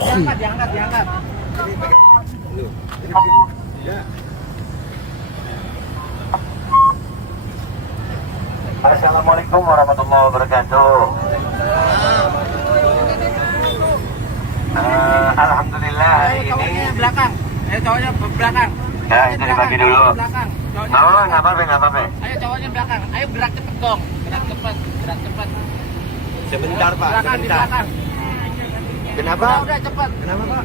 Diangkat. Assalamualaikum warahmatullahi wabarakatuh. Alhamdulillah hari ini Belakang. Cowoknya belakang. ya itu dibagi dulu. Belakang. Oh, nggak apa-apa. Ayo cowoknya belakang. Ayo gerak cepet dong. Gerak cepet. Sebentar Pak, Belakang di belakang. Kenapa? Udah cepet. Kenapa Pak?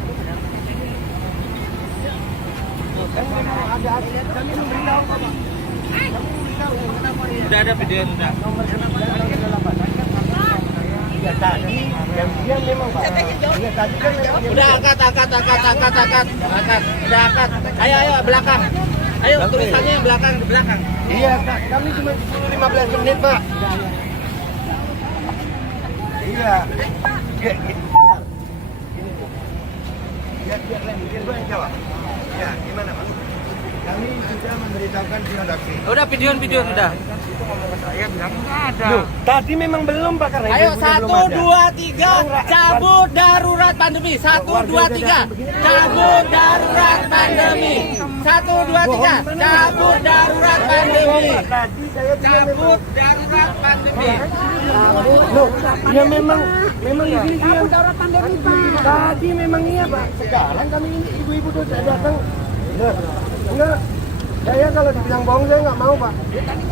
Udah ada video udah. Dia memang Pak. Iya tadi kan Udah angkat. Udah angkat. Ayo belakang. Ayo tulisannya yang belakang di belakang. Iya Kak, kami cuma 10-15 menit Pak. Iya. Bentar. Ini tuh. Biar gue yang jawab. Ya, gimana Pak? Kami sudah memberitahukan surat aksi. Udah video udah. Itu ngomong ke saya bilang nggak ada. Loh, tadi memang belum Pak karena Ayo ibu-ibunya 1, belum ada. 2, 3 cabut darurat pandemi. 1, 2, 3 cabut darurat pandemi. 1, 2, 3 cabut darurat pandemi. Tadi saya Cabut darurat pandemi. Loh, ya memang di sini cabut darurat pandemi Pak. Tadi memang iya Pak. Sekarang kami ini ibu-ibu tuh datang. Enggak. Saya kalau dibilang bohong saya nggak mau Pak.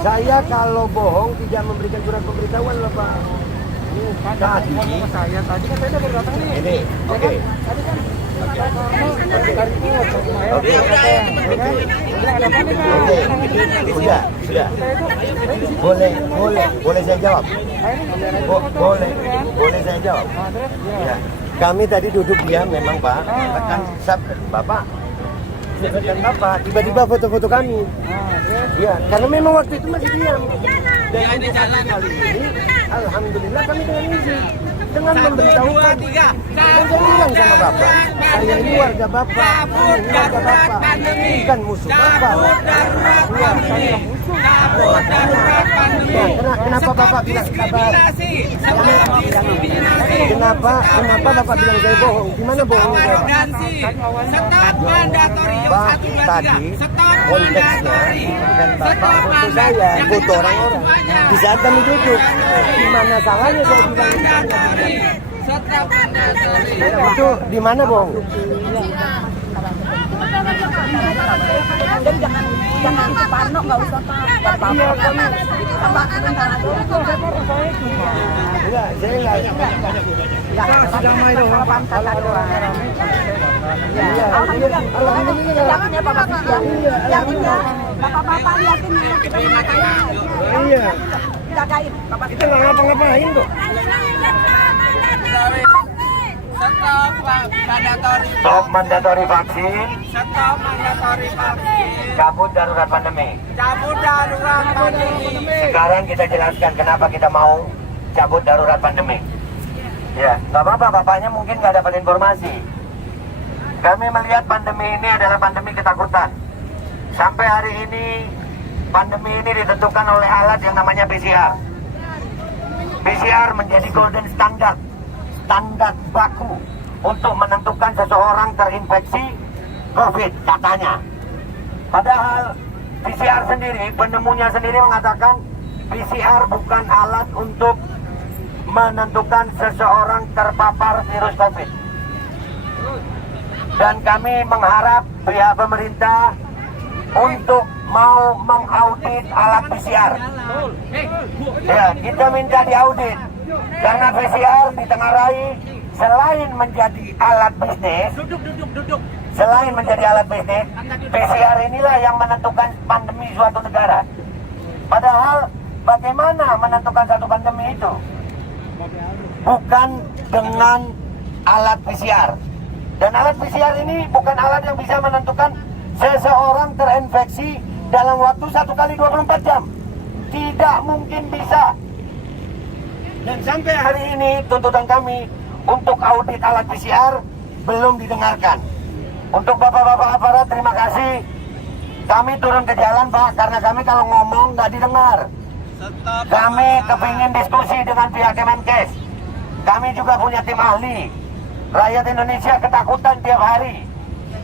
Saya kalau bohong tidak memberikan surat pemberitahuan loh Pak. Tadi saya kan saya udah baru datang nih. Ini, oke. Sudah. Boleh saya jawab. Boleh saya jawab. Ya. Kami tadi duduk diam memang Pak. Kan Bapak. Dan Bapak tiba-tiba foto-foto kami. Ya, karena memang waktu itu masih diam. Dan kali ini, alhamdulillah kami dengan izin. Dengan memberitahukan. Dan saya bilang sama Bapak, saya ini warga Bapak, ini warga Bapak, bukan musuh Bapak. Ya, saya musuh. Kenapa Bapak bilang sabar? Kenapa Bapak bilang saya bohong? Gimana bohongnya Bapak? Stop mandatori yang Pak, 1, 2, 3. tadi Stop konteksnya bukan Bapak foto saya, foto orang-orang. Di saat kami duduk, gimana salahnya saya bilang Stop mandatori. itu di mana bohong? Dan jangan di Parno, nggak usah Pak. Iya kami. Enggak, saya nggak. Sudah main dong. Iya, alhamdulillah. Jangan ya Bapak, yakin ya. Bapak-bapak yakin ya. Iya. Jagain Bapak. Kita nggak ngapa-ngapain kok. Stop mandatori. Stop mandatori vaksin. Stop mandatori vaksin. Cabut darurat pandemi. Cabut darurat pandemi. Sekarang kita jelaskan kenapa kita mau cabut darurat pandemi. Ya, nggak apa-apa, bapaknya mungkin nggak dapat informasi. Kami melihat pandemi ini adalah pandemi ketakutan. Sampai hari ini, pandemi ini ditentukan oleh alat yang namanya PCR. PCR menjadi golden standard, standar baku untuk menentukan seseorang terinfeksi COVID katanya. Padahal PCR sendiri, penemunya sendiri mengatakan PCR bukan alat untuk menentukan seseorang terpapar virus COVID. Dan kami mengharap pihak pemerintah untuk mau mengaudit alat PCR. Ya, kita minta diaudit karena PCR ditengarai selain menjadi alat bisnis, selain menjadi alat bisnis, PCR inilah yang menentukan pandemi suatu negara. Padahal bagaimana menentukan satu pandemi itu? Bukan dengan alat PCR. Dan alat PCR ini bukan alat yang bisa menentukan seseorang terinfeksi dalam waktu 1 kali 24 jam. Tidak mungkin bisa. Dan sampai hari ini tuntutan kami untuk audit alat PCR belum didengarkan. Untuk bapak-bapak aparat, terima kasih. Kami turun ke jalan Pak, karena kami kalau ngomong nggak didengar. Kami kepingin diskusi dengan pihak Kemenkes. Kami juga punya tim ahli. Rakyat Indonesia ketakutan tiap hari.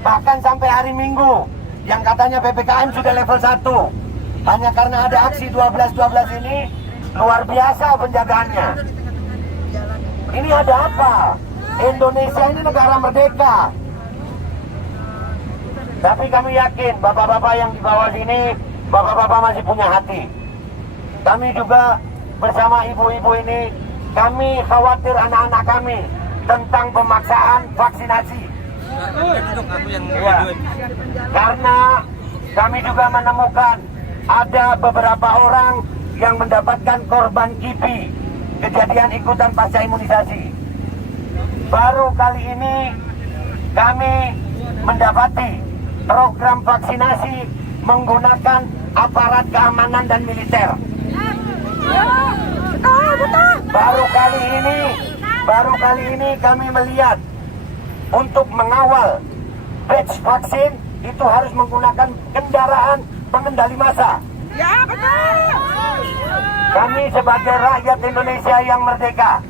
Bahkan sampai hari Minggu yang katanya PPKM sudah level 1. Hanya karena ada aksi 12-12 ini, luar biasa penjagaannya. Ini ada apa? Indonesia ini negara merdeka. Tapi kami yakin bapak-bapak yang di bawah sini, bapak-bapak masih punya hati. Kami juga bersama ibu-ibu ini, kami khawatir anak-anak kami tentang pemaksaan vaksinasi. Ya, karena kami juga menemukan ada beberapa orang yang mendapatkan korban KIPI, kejadian ikutan pasca imunisasi. Baru kali ini kami mendapati program vaksinasi menggunakan aparat keamanan dan militer. Baru kali ini kami melihat untuk mengawal batch vaksin itu harus menggunakan kendaraan pengendali massa. Ya, betul. Kami sebagai rakyat Indonesia yang merdeka,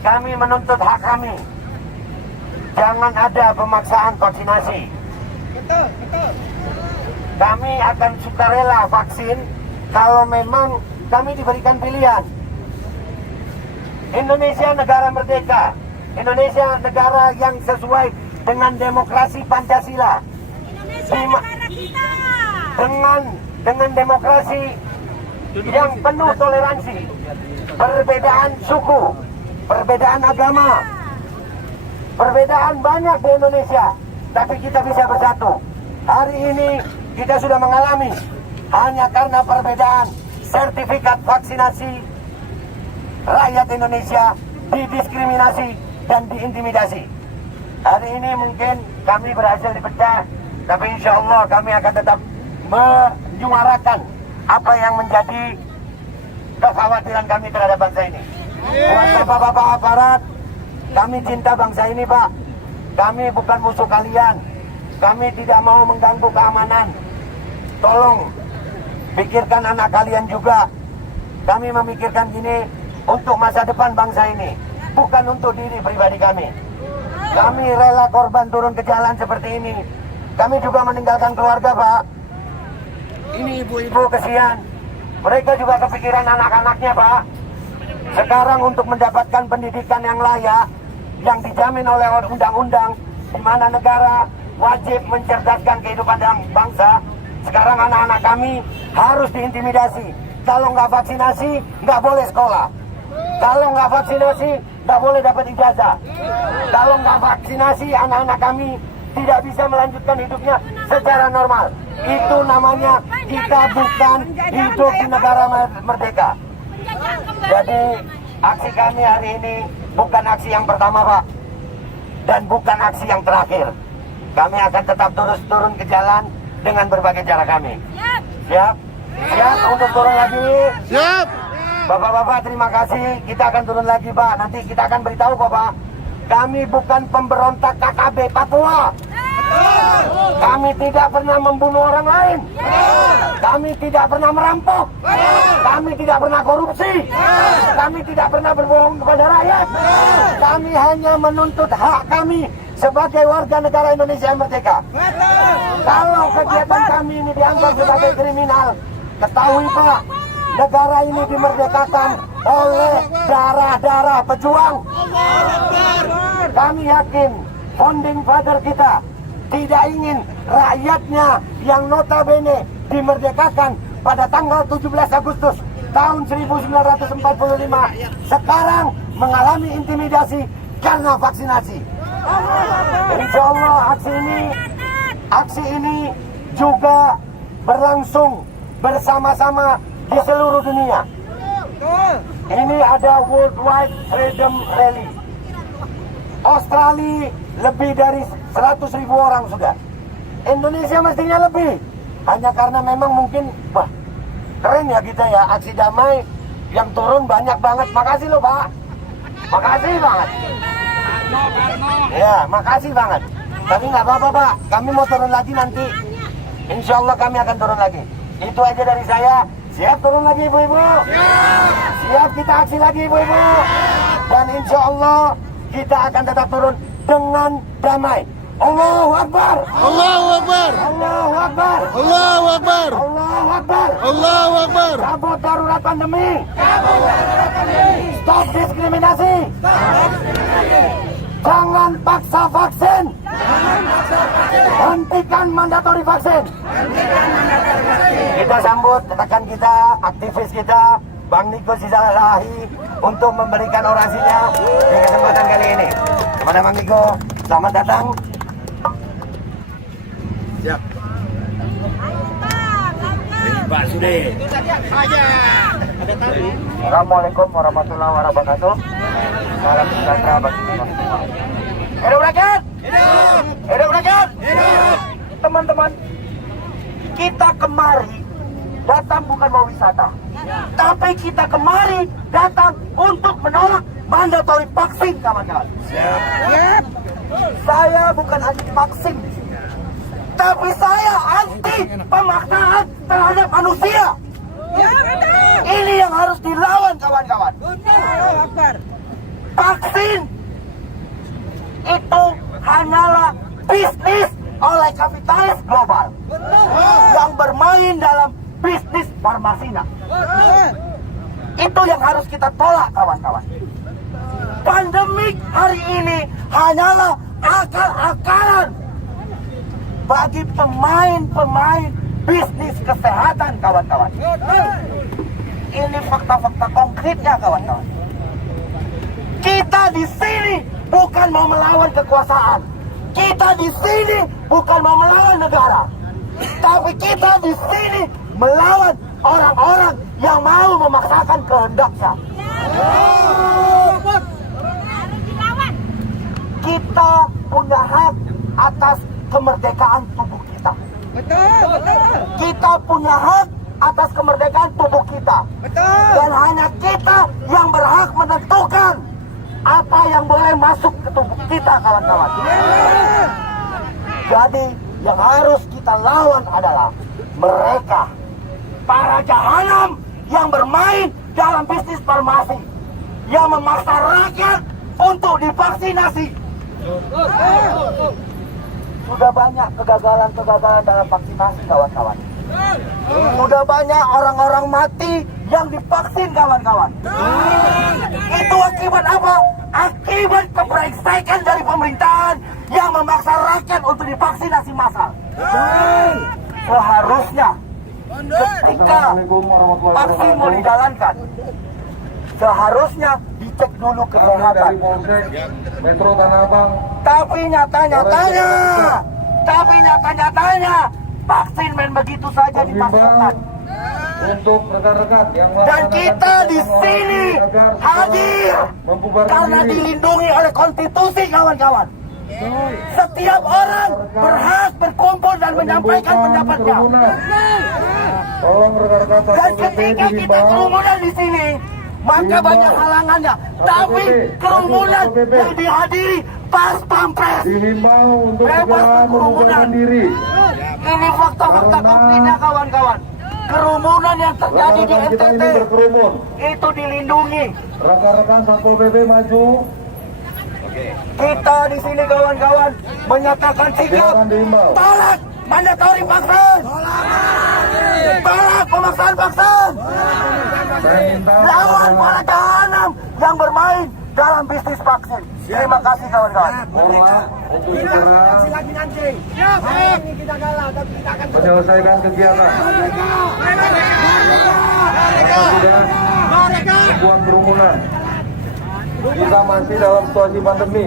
kami menuntut hak kami. Jangan ada pemaksaan vaksinasi. Kami akan sukarela vaksin kalau memang kami diberikan pilihan. Indonesia negara merdeka, Indonesia negara yang sesuai dengan demokrasi Pancasila. Indonesia negara kita. Dengan demokrasi yang penuh toleransi, perbedaan suku, perbedaan agama, perbedaan banyak di Indonesia, tapi kita bisa bersatu. Hari ini kita sudah mengalami hanya karena perbedaan sertifikat vaksinasi, rakyat Indonesia didiskriminasi dan diintimidasi. Hari ini mungkin kami berhasil dipecah, tapi insya Allah kami akan tetap menyuarakan apa yang menjadi kekhawatiran kami terhadap bangsa ini. Buat bapak-bapak aparat, kami cinta bangsa ini, Pak. Kami bukan musuh kalian. Kami tidak mau mengganggu keamanan. Tolong pikirkan anak kalian juga. Kami memikirkan ini untuk masa depan bangsa ini, bukan untuk diri pribadi kami. Kami rela korban turun ke jalan seperti ini. Kami juga meninggalkan keluarga, Pak. Ini ibu-ibu kesian. Mereka juga kepikiran anak-anaknya, Pak. Sekarang untuk mendapatkan pendidikan yang layak, yang dijamin oleh undang-undang, di mana negara wajib mencerdaskan kehidupan bangsa. Sekarang anak-anak kami harus diintimidasi. Kalau nggak vaksinasi, nggak boleh sekolah. Kalau nggak vaksinasi, nggak boleh dapat ijazah. Kalau nggak vaksinasi, anak-anak kami tidak bisa melanjutkan hidupnya secara normal. Itu namanya kita bukan hidup di negara merdeka. Jadi aksi kami hari ini bukan aksi yang pertama, Pak, dan bukan aksi yang terakhir. Kami akan tetap terus turun ke jalan dengan berbagai cara kami. Siap? Siap untuk turun lagi? Siap. Bapak-bapak terima kasih. Kita akan turun lagi, Pak. Nanti kita akan beritahu kok, Pak. Kami bukan pemberontak KKB Papua. Kami tidak pernah membunuh orang lain. Kami tidak pernah merampok. Kami tidak pernah korupsi. Kami tidak pernah berbohong kepada rakyat. Kami hanya menuntut hak kami sebagai warga negara Indonesia yang merdeka. Kalau kegiatan kami ini dianggap sebagai kriminal, ketahui, Pak, negara ini dimerdekakan oleh darah-darah pejuang. Kami yakin founding father kita tidak ingin rakyatnya yang notabene dimerdekakan pada tanggal 17 Agustus tahun 1945 sekarang mengalami intimidasi karena vaksinasi. Insya Allah aksi ini juga berlangsung bersama-sama di seluruh dunia. Ini ada Worldwide Freedom Rally. Australia lebih dari 100.000 orang sudah. Indonesia mestinya lebih. Hanya karena memang mungkin, wah, keren ya kita ya, aksi damai yang turun banyak banget. Makasih loh, Pak. Makasih banget. Ya, makasih banget. Tapi nggak apa-apa, Pak. Kami mau turun lagi nanti. Insya Allah kami akan turun lagi. Itu aja dari saya. Siap turun lagi, ibu-ibu? Siap kita aksi lagi, ibu-ibu? Dan insya Allah kita akan tetap turun dengan damai. Allahu Akbar. Allahu Akbar. Allahu Akbar. Allahu Akbar. Allahu Akbar. Allahu Akbar. Cabut darurat pandemi. Stop diskriminasi. Jangan paksa vaksin. Hentikan mandatori vaksin. Kita sambut rekan kita, aktivis kita, Bang Niko Sizalahi untuk memberikan orasinya di kesempatan kali ini. Kepada Bang Niko, selamat datang. Siap. Pak Sude. Assalamualaikum warahmatullahi wabarakatuh. Salam sejahtera bagi kita semua. Hidup rakyat! Hidup! Hidup rakyat! Hidup! Teman-teman, kita kemari datang bukan mau wisata, tapi kita kemari datang untuk menolak mandatori vaksin, kawan-kawan. Siap. Saya bukan anti vaksin di sini, tapi saya anti pemaksaan terhadap manusia. Ini yang harus dilawan, kawan-kawan. Vaksin itu hanyalah bisnis oleh kapitalis global yang bermain dalam bisnis farmasinya. Itu yang harus kita tolak, kawan-kawan. Pandemik hari ini hanyalah akal-akalan bagi pemain-pemain bisnis kesehatan, kawan-kawan. Ini fakta-fakta konkretnya, kawan-kawan. Kita di sini bukan mau melawan kekuasaan. Kita di sini bukan mau melawan negara. Tapi kita di sini melawan orang-orang yang mau memaksakan kehendaknya. Kita punya hak atas kemerdekaan tubuh kita. Kita punya hak atas kemerdekaan tubuh kita. Dan hanya kita yang berhak menentukan apa yang boleh masuk ke tubuh kita, kawan-kawan. Jadi yang harus kita lawan adalah mereka, para jahanam yang bermain dalam bisnis farmasi, yang memaksa rakyat untuk divaksinasi. Sudah banyak kegagalan-kegagalan dalam vaksinasi, kawan-kawan. Sudah banyak orang-orang mati yang divaksin, kawan-kawan. Itu akibat apa? Akibat kebrengsekan dari pemerintahan yang memaksa rakyat untuk divaksinasi massal. Seharusnya ketika vaksin mau dijalankan, seharusnya dicek dulu kesehatan. Metro Tanah Abang. Tapi nyata-nyatanya vaksin main begitu saja dipasarkan. Untuk rekan-rekan yang Dan kita di sini hadir karena dilindungi oleh konstitusi, kawan-kawan. Setiap orang berhak berkumpul dan menyampaikan pendapatnya. Tolong rekan-rekan Dan ketika kita kerumunan di sini, maka banyak halangannya. Tapi kerumunan yang dihadiri pas pampres. dihimbau untuk Bebas segera berkerumun. membubarkan diri. Ini fakta-fakta konkretnya, kawan-kawan. Kerumunan yang terjadi di Rekan-rekan kita NTT ini berkerumun. itu dilindungi. Rekan-rekan Satpol PP maju. Kita di sini, kawan-kawan, menyatakan sikap Silakan dihimbau. tolak mandatori vaksin, tolak pemaksaan vaksin, Saya minta lawan para jahanam yang bermain dalam bisnis vaksin. Terima kasih, kawan-kawan. Mohon untuk segera menyelesaikan kegiatan. Sudah membuat kerumunan. Kita masih dalam situasi pandemi.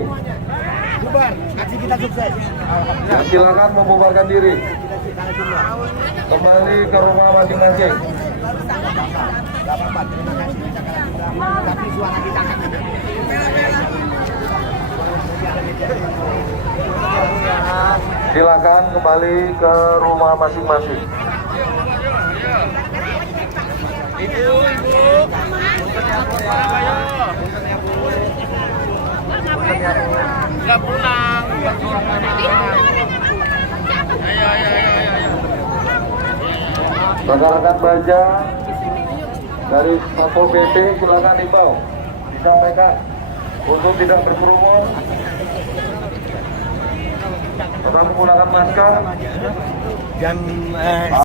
Ya, silakan membubarkan diri. Kembali ke rumah masing-masing. Silakan kembali ke rumah masing-masing. Nggak pulang. Rekan-rekan baja dari Satpol PP silakan himbau disampaikan untuk tidak berkerumun tetap menggunakan masker. Jam